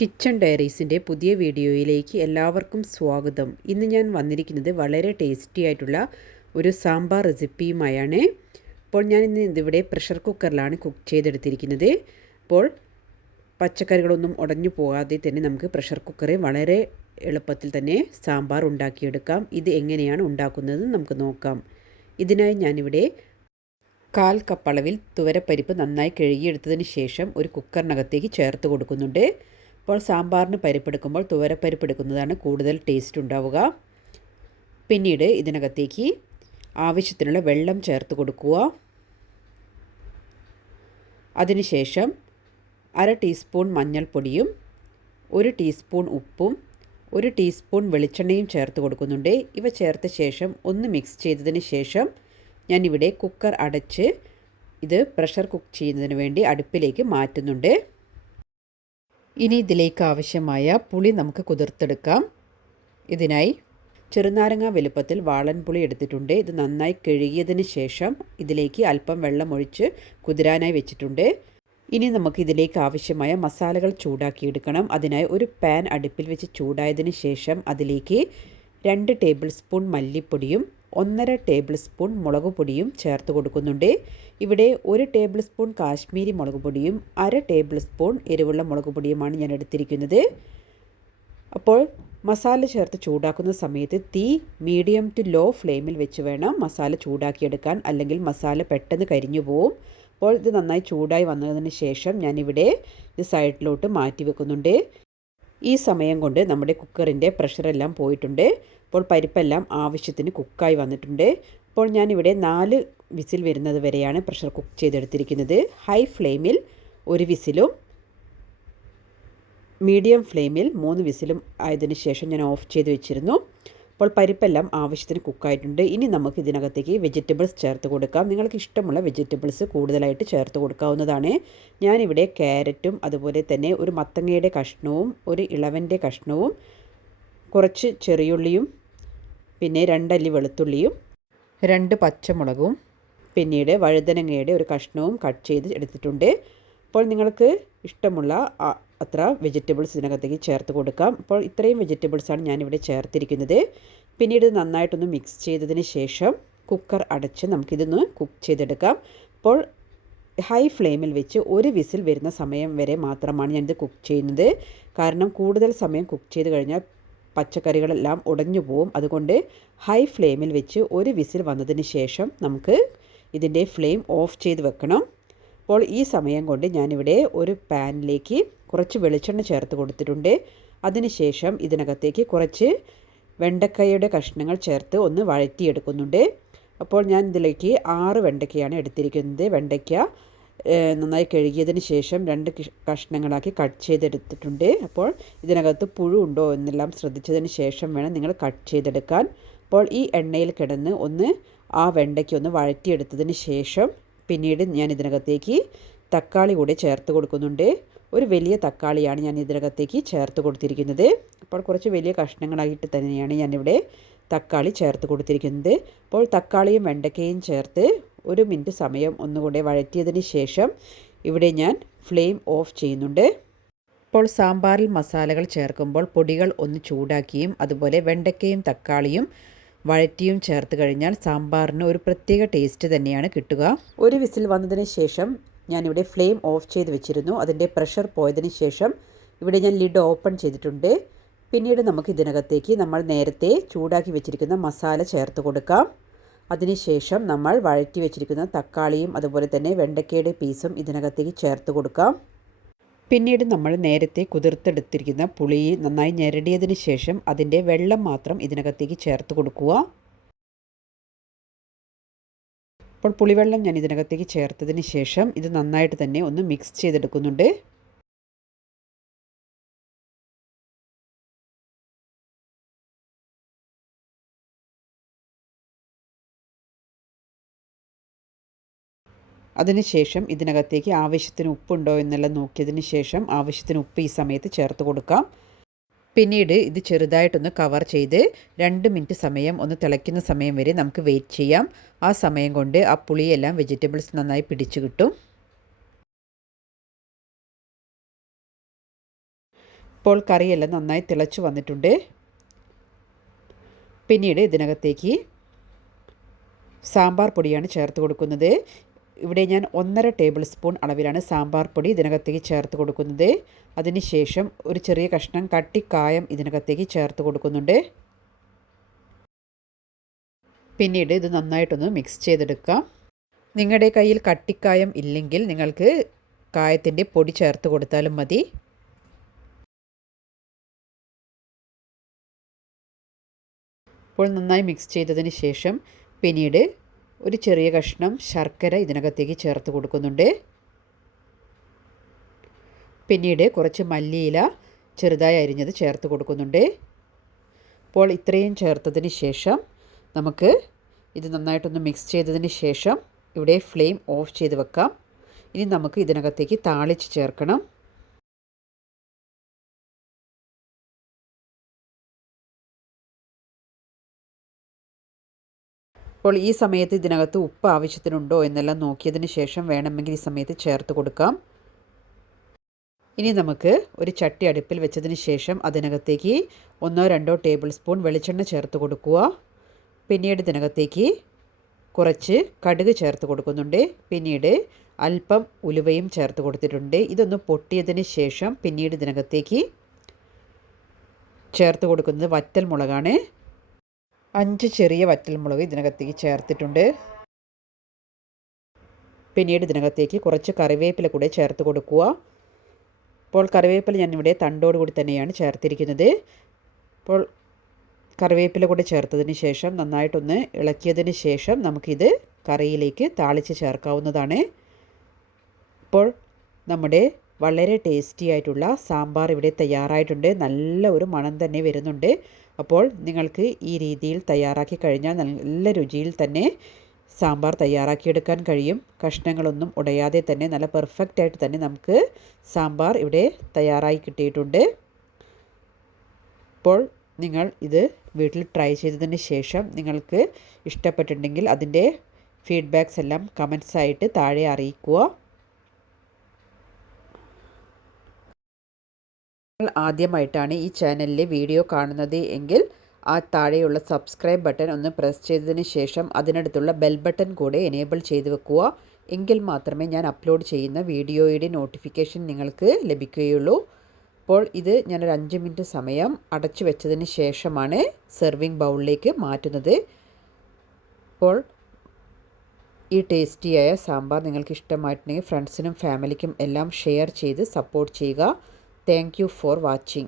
Kitchen ഡയറീസിൻ്റെ പുതിയ വീഡിയോയിലേക്ക് എല്ലാവർക്കും സ്വാഗതം. ഇന്ന് ഞാൻ വന്നിരിക്കുന്നത് വളരെ ടേസ്റ്റി ആയിട്ടുള്ള ഒരു സാമ്പാർ റെസിപ്പിയുമായാണ്. അപ്പോൾ ഞാൻ ഇന്ന് ഇതിവിടെ പ്രഷർ കുക്കറിലാണ് കുക്ക് ചെയ്തെടുത്തിരിക്കുന്നത്. അപ്പോൾ പച്ചക്കറികളൊന്നും ഉടഞ്ഞു പോകാതെ തന്നെ നമുക്ക് പ്രഷർ കുക്കറിൽ വളരെ എളുപ്പത്തിൽ തന്നെ സാമ്പാർ ഉണ്ടാക്കിയെടുക്കാം. ഇത് എങ്ങനെയാണ് ഉണ്ടാക്കുന്നത് നമുക്ക് നോക്കാം. ഇതിനായി ഞാനിവിടെ 1/4 കപ്പ് അളവിൽ തുവരപ്പരിപ്പ് നന്നായി കഴുകിയെടുത്തതിന് ശേഷം ഒരു കുക്കറിനകത്തേക്ക് ചേർത്ത് കൊടുക്കുന്നുണ്ട്. അപ്പോൾ സാമ്പാറിന് പരിപ്പെടുക്കുമ്പോൾ തുവരപ്പരിപ്പ് എടുക്കുന്നതാണ് കൂടുതൽ ടേസ്റ്റ് ഉണ്ടാവുക. പിന്നീട് ഇതിനകത്തേക്ക് ആവശ്യത്തിനുള്ള വെള്ളം ചേർത്ത് കൊടുക്കുക. അതിനുശേഷം 1/2 ടീസ്പൂൺ മഞ്ഞൾപ്പൊടിയും 1 ടീസ്പൂൺ ഉപ്പും 1 ടീസ്പൂൺ വെളിച്ചെണ്ണയും ചേർത്ത് കൊടുക്കുന്നുണ്ട്. ഇവ ചേർത്ത ശേഷം ഒന്ന് മിക്സ് ചെയ്തതിന് ശേഷം ഞാനിവിടെ കുക്കർ അടച്ച് ഇത് പ്രഷർ കുക്ക് ചെയ്യുന്നതിന് വേണ്ടി അടുപ്പിലേക്ക് മാറ്റുന്നുണ്ട്. ഇനി ഇതിലേക്ക് ആവശ്യമായ പുളി നമുക്ക് കുതിർത്തെടുക്കാം. ഇതിനായി ചെറുനാരങ്ങ വലുപ്പത്തിൽ വാളൻപുളി എടുത്തിട്ടുണ്ട്. ഇത് നന്നായി കഴുകിയതിന് ശേഷം ഇതിലേക്ക് അല്പം വെള്ളം ഒഴിച്ച് കുതിരാനായി വെച്ചിട്ടുണ്ട്. ഇനി നമുക്ക് ഇതിലേക്ക് ആവശ്യമായ മസാലകൾ ചൂടാക്കിയെടുക്കണം. അതിനായി ഒരു പാൻ അടുപ്പിൽ വെച്ച് ചൂടായതിന് ശേഷം അതിലേക്ക് 2 ടേബിൾ സ്പൂൺ മല്ലിപ്പൊടിയും 1/2 ടേബിൾ സ്പൂൺ മുളക് പൊടിയും ചേർത്ത് കൊടുക്കുന്നുണ്ട്. ഇവിടെ 1 ടേബിൾ സ്പൂൺ കാശ്മീരി മുളക് പൊടിയും 1/2 ടേബിൾ സ്പൂൺ എരിവുള്ള മുളക് പൊടിയുമാണ് ഞാൻ എടുത്തിരിക്കുന്നത്. അപ്പോൾ മസാല ചേർത്ത് ചൂടാക്കുന്ന സമയത്ത് തീ മീഡിയം ടു ലോ ഫ്ലെയിമിൽ വെച്ച് വേണം മസാല ചൂടാക്കിയെടുക്കാൻ, അല്ലെങ്കിൽ മസാല പെട്ടെന്ന് കരിഞ്ഞു പോവും. അപ്പോൾ ഇത് നന്നായി ചൂടായി വന്നതിന് ശേഷം ഞാനിവിടെ ഇത് സൈഡിലോട്ട് മാറ്റി വെക്കുന്നുണ്ട്. ഈ സമയം കൊണ്ട് നമ്മുടെ കുക്കറിൻ്റെ പ്രഷറെല്ലാം പോയിട്ടുണ്ട്. അപ്പോൾ പരിപ്പെല്ലാം ആവശ്യത്തിന് കുക്കായി വന്നിട്ടുണ്ട്. അപ്പോൾ ഞാനിവിടെ 4 വിസിൽ വരുന്നത് വരെയാണ് പ്രഷർ കുക്ക് ചെയ്തെടുത്തിരിക്കുന്നത്. ഹൈ ഫ്ലെയിമിൽ 1 വിസിലും മീഡിയം ഫ്ലെയിമിൽ 3 വിസിലും ആയതിനു ശേഷം ഞാൻ ഓഫ് ചെയ്ത് വെച്ചിരുന്നു. അപ്പോൾ പരിപ്പെല്ലാം ആവശ്യത്തിന് കുക്കായിട്ടുണ്ട്. ഇനി നമുക്ക് ഇതിനകത്തേക്ക് വെജിറ്റബിൾസ് ചേർത്ത് കൊടുക്കാം. നിങ്ങൾക്ക് ഇഷ്ടമുള്ള വെജിറ്റബിൾസ് കൂടുതലായിട്ട് ചേർത്ത് കൊടുക്കാവുന്നതാണ്. ഞാനിവിടെ ക്യാരറ്റും അതുപോലെ തന്നെ ഒരു മത്തങ്ങയുടെ കഷ്ണവും ഒരു ഇളവൻ്റെ കഷ്ണവും കുറച്ച് ചെറിയുള്ളിയും പിന്നെ 2 അല്ലി വെളുത്തുള്ളിയും 2 പച്ചമുളകും പിന്നീട് വഴുതനങ്ങയുടെ ഒരു കഷ്ണവും കട്ട് ചെയ്ത് എടുത്തിട്ടുണ്ട്. അപ്പോൾ നിങ്ങൾക്ക് ഇഷ്ടമുള്ള അത്ര വെജിറ്റബിൾസ് ഇതിനകത്തേക്ക് ചേർത്ത് കൊടുക്കാം. അപ്പോൾ ഇത്രയും വെജിറ്റബിൾസാണ് ഞാനിവിടെ ചേർത്തിരിക്കുന്നത്. പിന്നീട് നന്നായിട്ടൊന്ന് മിക്സ് ചെയ്തതിന് ശേഷം കുക്കർ അടച്ച് നമുക്കിതൊന്ന് കുക്ക് ചെയ്തെടുക്കാം. അപ്പോൾ ഹൈ ഫ്ലെയിമിൽ വെച്ച് 1 വിസിൽ വരുന്ന സമയം വരെ മാത്രമാണ് ഞാനിത് കുക്ക് ചെയ്യുന്നത്. കാരണം കൂടുതൽ സമയം കുക്ക് ചെയ്ത് കഴിഞ്ഞാൽ പച്ചക്കറികളെല്ലാം ഉടഞ്ഞു പോവും. അതുകൊണ്ട് ഹൈ ഫ്ലെയിമിൽ വെച്ച് 1 വിസിൽ വന്നതിന് ശേഷം നമുക്ക് ഇതിൻ്റെ ഫ്ലെയിം ഓഫ് ചെയ്ത് വെക്കണം. അപ്പോൾ ഈ സമയം കൊണ്ട് ഞാനിവിടെ ഒരു പാനിലേക്ക് കുറച്ച് വെളിച്ചെണ്ണ ചേർത്ത് കൊടുത്തിട്ടുണ്ട്. അതിനുശേഷം ഇതിനകത്തേക്ക് കുറച്ച് വെണ്ടക്കയുടെ കഷ്ണങ്ങൾ ചേർത്ത് ഒന്ന് വഴറ്റിയെടുക്കുന്നുണ്ട്. അപ്പോൾ ഞാൻ ഇതിലേക്ക് 6 വെണ്ടയ്ക്കയാണ് എടുത്തിരിക്കുന്നത്. വെണ്ടയ്ക്ക നന്നായി കഴുകിയതിന് ശേഷം 2 കഷ്ണങ്ങളാക്കി കട്ട് ചെയ്തെടുത്തിട്ടുണ്ട്. അപ്പോൾ ഇതിനകത്ത് പുഴു ഉണ്ടോ എന്നെല്ലാം ശ്രദ്ധിച്ചതിന് ശേഷം വേണം നിങ്ങൾ കട്ട് ചെയ്തെടുക്കാൻ. അപ്പോൾ ഈ എണ്ണയിൽ കിടന്ന് ഒന്ന് ആ വെണ്ടയ്ക്ക ഒന്ന് വഴറ്റിയെടുത്തതിന് ശേഷം പിന്നീട് ഞാൻ ഇതിനകത്തേക്ക് തക്കാളി കൂടി ചേർത്ത് കൊടുക്കുന്നുണ്ട്. ഒരു വലിയ തക്കാളിയാണ് ഞാൻ ഇതിനകത്തേക്ക് ചേർത്ത് കൊടുത്തിരിക്കുന്നത്. അപ്പോൾ കുറച്ച് വലിയ കഷ്ണങ്ങളായിട്ട് തന്നെയാണ് ഞാനിവിടെ തക്കാളി ചേർത്ത് കൊടുത്തിരിക്കുന്നത്. അപ്പോൾ തക്കാളിയും വെണ്ടയ്ക്കയും ചേർത്ത് 1 മിനിറ്റ് സമയം ഒന്നുകൂടെ വഴറ്റിയതിന് ശേഷം ഇവിടെ ഞാൻ ഫ്ലെയിം ഓഫ് ചെയ്യുന്നുണ്ട്. ഇപ്പോൾ സാമ്പാറിൽ മസാലകൾ ചേർക്കുമ്പോൾ പൊടികൾ ഒന്ന് ചൂടാക്കിയും അതുപോലെ വെണ്ടയ്ക്കയും തക്കാളിയും വഴറ്റിയും ചേർത്ത് കഴിഞ്ഞാൽ സാമ്പാറിന് ഒരു പ്രത്യേക ടേസ്റ്റ് തന്നെയാണ് കിട്ടുക. 1 വിസിൽ വന്നതിന് ശേഷം ഞാനിവിടെ ഫ്ലെയിം ഓഫ് ചെയ്ത് വെച്ചിരുന്നു. അതിൻ്റെ പ്രഷർ പോയതിന് ശേഷം ഇവിടെ ഞാൻ ലിഡ് ഓപ്പൺ ചെയ്തിട്ടുണ്ട്. പിന്നീട് നമുക്ക് ഇതിനകത്തേക്ക് നമ്മൾ നേരത്തെ ചൂടാക്കി വെച്ചിരിക്കുന്ന മസാല ചേർത്ത് കൊടുക്കാം. അതിനുശേഷം നമ്മൾ വഴറ്റി വെച്ചിരിക്കുന്ന തക്കാളിയും അതുപോലെ തന്നെ വെണ്ടയ്ക്കയുടെ പീസും ഇതിനകത്തേക്ക് ചേർത്ത് കൊടുക്കാം. പിന്നീട് നമ്മൾ നേരത്തെ കുതിർത്തെടുത്തിരിക്കുന്ന പുളി നന്നായി ഞെരടിയതിന് ശേഷം അതിൻ്റെ വെള്ളം മാത്രം ഇതിനകത്തേക്ക് ചേർത്ത് കൊടുക്കുക. അപ്പോൾ പുളിവെള്ളം ഞാൻ ഇതിനകത്തേക്ക് ചേർത്തതിന് ശേഷം ഇത് നന്നായിട്ട് തന്നെ ഒന്ന് മിക്സ് ചെയ്തെടുക്കുന്നുണ്ട്. അതിനുശേഷം ഇതിനകത്തേക്ക് ആവശ്യത്തിന് ഉപ്പുണ്ടോ എന്നെല്ലാം നോക്കിയതിന് ശേഷം ആവശ്യത്തിന് ഉപ്പ് ഈ സമയത്ത് ചേർത്ത് കൊടുക്കാം. പിന്നീട് ഇത് ചെറുതായിട്ടൊന്ന് കവർ ചെയ്ത് 2 മിനിറ്റ് സമയം ഒന്ന് തിളയ്ക്കുന്ന സമയം വരെ നമുക്ക് വെയിറ്റ് ചെയ്യാം. ആ സമയം കൊണ്ട് ആ പുളിയെല്ലാം വെജിറ്റബിൾസ് നന്നായി പിടിച്ചു കിട്ടും. ഇപ്പോൾ കറിയെല്ലാം നന്നായി തിളച്ച് വന്നിട്ടുണ്ട്. പിന്നീട് ഇതിനകത്തേക്ക് സാമ്പാർ പൊടിയാണ് ചേർത്ത് കൊടുക്കുന്നത്. ഇവിടെ ഞാൻ 1.5 ടേബിൾ സ്പൂൺ അളവിലാണ് സാമ്പാർ പൊടി ഇതിനകത്തേക്ക് ചേർത്ത് കൊടുക്കുന്നത്. അതിനുശേഷം ഒരു ചെറിയ കഷ്ണം കട്ടിക്കായം ഇതിനകത്തേക്ക് ചേർത്ത് കൊടുക്കുന്നുണ്ട്. പിന്നീട് ഇത് നന്നായിട്ടൊന്ന് മിക്സ് ചെയ്തെടുക്കാം. നിങ്ങളുടെ കയ്യിൽ കട്ടിക്കായം ഇല്ലെങ്കിൽ നിങ്ങൾക്ക് കായത്തിൻ്റെ പൊടി ചേർത്ത് കൊടുത്താലും മതി. അപ്പോൾ നന്നായി മിക്സ് ചെയ്തതിന് ശേഷം പിന്നീട് ഒരു ചെറിയ കഷ്ണം ശർക്കര ഇതിനകത്തേക്ക് ചേർത്ത് കൊടുക്കുന്നുണ്ട്. പിന്നീട് കുറച്ച് മല്ലിയില ചെറുതായി അരിഞ്ഞത് ചേർത്ത് കൊടുക്കുന്നുണ്ട്. അപ്പോൾ ഇത്രയും ചേർത്തതിന് ശേഷം നമുക്ക് ഇത് നന്നായിട്ടൊന്ന് മിക്സ് ചെയ്തതിന് ശേഷം ഇവിടെ ഫ്ലെയിം ഓഫ് ചെയ്ത് വെക്കാം. ഇനി നമുക്ക് ഇതിനകത്തേക്ക് താളിച്ച് ചേർക്കണം. അപ്പോൾ ഈ സമയത്ത് ഇതിനകത്ത് ഉപ്പ് ആവശ്യത്തിനുണ്ടോ എന്നെല്ലാം നോക്കിയതിന് ശേഷം വേണമെങ്കിൽ ഈ സമയത്ത് ചേർത്ത് കൊടുക്കാം. ഇനി നമുക്ക് ഒരു ചട്ടി അടുപ്പിൽ വെച്ചതിന് ശേഷം അതിനകത്തേക്ക് 1-2 ടേബിൾ സ്പൂൺ വെളിച്ചെണ്ണ ചേർത്ത് കൊടുക്കുക. പിന്നീട് ഇതിനകത്തേക്ക് കുറച്ച് കടുക് ചേർത്ത് കൊടുക്കുന്നുണ്ട്. പിന്നീട് അല്പം ഉലുവയും ചേർത്ത് കൊടുത്തിട്ടുണ്ട്. ഇതൊന്ന് പൊട്ടിയതിന് ശേഷം പിന്നീട് ഇതിനകത്തേക്ക് ചേർത്ത് കൊടുക്കുന്നത് വറ്റൽ മുളകാണ്. 5 ചെറിയ വറ്റൽമുളക് ഇതിനകത്തേക്ക് ചേർത്തിട്ടുണ്ട്. പിന്നീട് ഇതിനകത്തേക്ക് കുറച്ച് കറിവേപ്പില കൂടെ ചേർത്ത് കൊടുക്കുക. അപ്പോൾ കറിവേപ്പില ഞാനിവിടെ തണ്ടോടുകൂടി തന്നെയാണ് ചേർത്തിരിക്കുന്നത്. അപ്പോൾ കറിവേപ്പില കൂടെ ചേർത്തതിന് ശേഷം നന്നായിട്ടൊന്ന് ഇളക്കിയതിന് ശേഷം നമുക്കിത് കറിയിലേക്ക് താളിച്ച് ചേർക്കാവുന്നതാണ്. ഇപ്പോൾ നമ്മുടെ വളരെ ടേസ്റ്റി ആയിട്ടുള്ള സാമ്പാർ ഇവിടെ തയ്യാറായിട്ടുണ്ട്. നല്ല ഒരു മണം തന്നെ വരുന്നുണ്ട്. അപ്പോൾ നിങ്ങൾക്ക് ഈ രീതിയിൽ തയ്യാറാക്കി കഴിഞ്ഞാൽ നല്ല രുചിയിൽ തന്നെ സാമ്പാർ തയ്യാറാക്കിയെടുക്കാൻ കഴിയും. കഷ്ണങ്ങളൊന്നും ഉടയാതെ തന്നെ നല്ല പെർഫെക്റ്റ് ആയിട്ട് തന്നെ നമുക്ക് സാമ്പാർ ഇവിടെ തയ്യാറായി കിട്ടിയിട്ടുണ്ട്. അപ്പോൾ നിങ്ങൾ ഇത് വീട്ടിൽ ട്രൈ ചെയ്തതിന് ശേഷം നിങ്ങൾക്ക് ഇഷ്ടപ്പെട്ടിട്ടുണ്ടെങ്കിൽ അതിൻ്റെ ഫീഡ്ബാക്ക്സ് എല്ലാം കമൻസ് ആയിട്ട് താഴെ അറിയിക്കുക. ആദ്യമായിട്ടാണ് ഈ ചാനലിലെ വീഡിയോ കാണുന്നത് എങ്കിൽ ആ താഴെയുള്ള സബ്സ്ക്രൈബ് ബട്ടൺ ഒന്ന് പ്രസ് ചെയ്തതിന് ശേഷം അതിനടുത്തുള്ള ബെൽ ബട്ടൺ കൂടെ എനേബിൾ ചെയ്ത് വെക്കുക. എങ്കിൽ മാത്രമേ ഞാൻ അപ്ലോഡ് ചെയ്യുന്ന വീഡിയോയുടെ നോട്ടിഫിക്കേഷൻ നിങ്ങൾക്ക് ലഭിക്കുകയുള്ളൂ. അപ്പോൾ ഇത് ഞാനൊരു 5 മിനിറ്റ് സമയം അടച്ചു വെച്ചതിന് ശേഷമാണ് സെർവിങ് ബൗളിലേക്ക് മാറ്റുന്നത്. അപ്പോൾ ഈ ടേസ്റ്റിയായ സാമ്പാർ നിങ്ങൾക്ക് ഇഷ്ടമായിട്ടുണ്ടെങ്കിൽ ഫ്രണ്ട്സിനും ഫാമിലിക്കും എല്ലാം ഷെയർ ചെയ്ത് സപ്പോർട്ട് ചെയ്യുക. Thank you for watching.